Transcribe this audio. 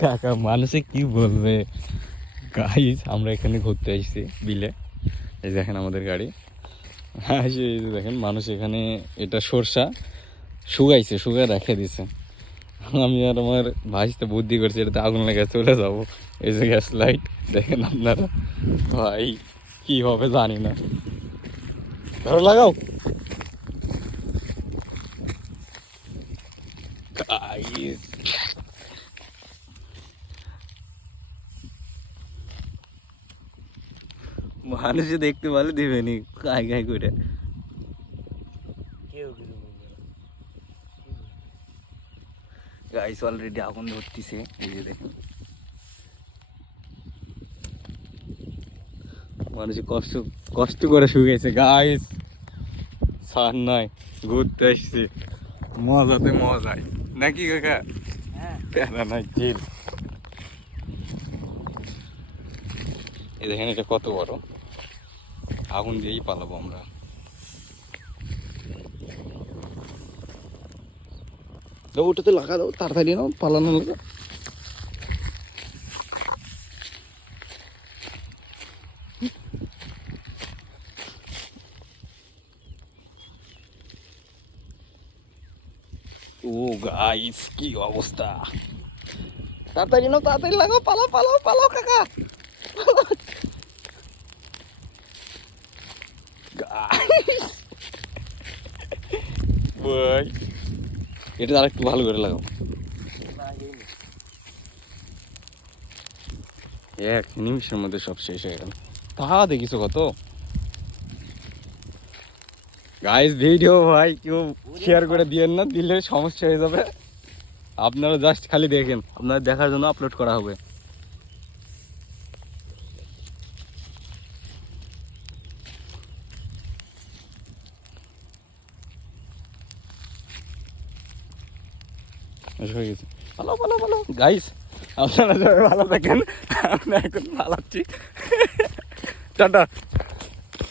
কাকা মানুষে কি বলবে। গাইস আমরা এখানে ঘুরতে আসছি বিলে, এই দেখেন আমাদের গাড়ি। হ্যাঁ এই যে দেখেন মানুষ এখানে এটা সরষা শুকাইছে, শুকায় রেখে দিছে। আমি আর আমার ভাইতে বুদ্ধি করছি এটাতে আগুন লেগে চলে যাবো। এই যে গ্যাস লাইট দেখেন আপনারা, ভাই কি হবে জানি না। ধরো লাগাও। গাইস মানুষে দেখতে পারলে দিবেনি গায়ে গায়ে করে। গাইস অলরেডি আগুন ধরতেছে, এই যে দেখেন মানুষ কষ্ট কষ্ট করে শুকিয়েছে। গাইস সার নয়, ঘুরতে আসছি মজাতে মজাই নাকি কাকা? প্যারা নাই চিল। এই দেখেন এটা কত বড়, আগুন দিয়েই পালাবো আমরা। ওটাতে লাগা দাও তাড়াতাড়ি, নাও পালানো লাগে। ও গাইস কি অবস্থা, তাড়াতাড়ি নাও, তাড়াতাড়ি লাগাও, পালাও পালাও পালাও কাকা। গাইস ভাই এটা আর একটু ভালো করে লাগাও। এক নিমিষের মধ্যে সব শেষ হয়ে গেল। তা দেখিস কত। গাইস ভিডিও ভাই কেউ শেয়ার করে দিয়েন না, দিলে সমস্যা হয়ে যাবে। আপনারা জাস্ট খালি দেখেন, আপনারা দেখার জন্য আপলোড করা হবে। হয়ে গেছে, ভালো ভালো ভালো গাইস, আপনারা ভালো থাকেন। আমরা এখন পালাচ্ছি, টাটা।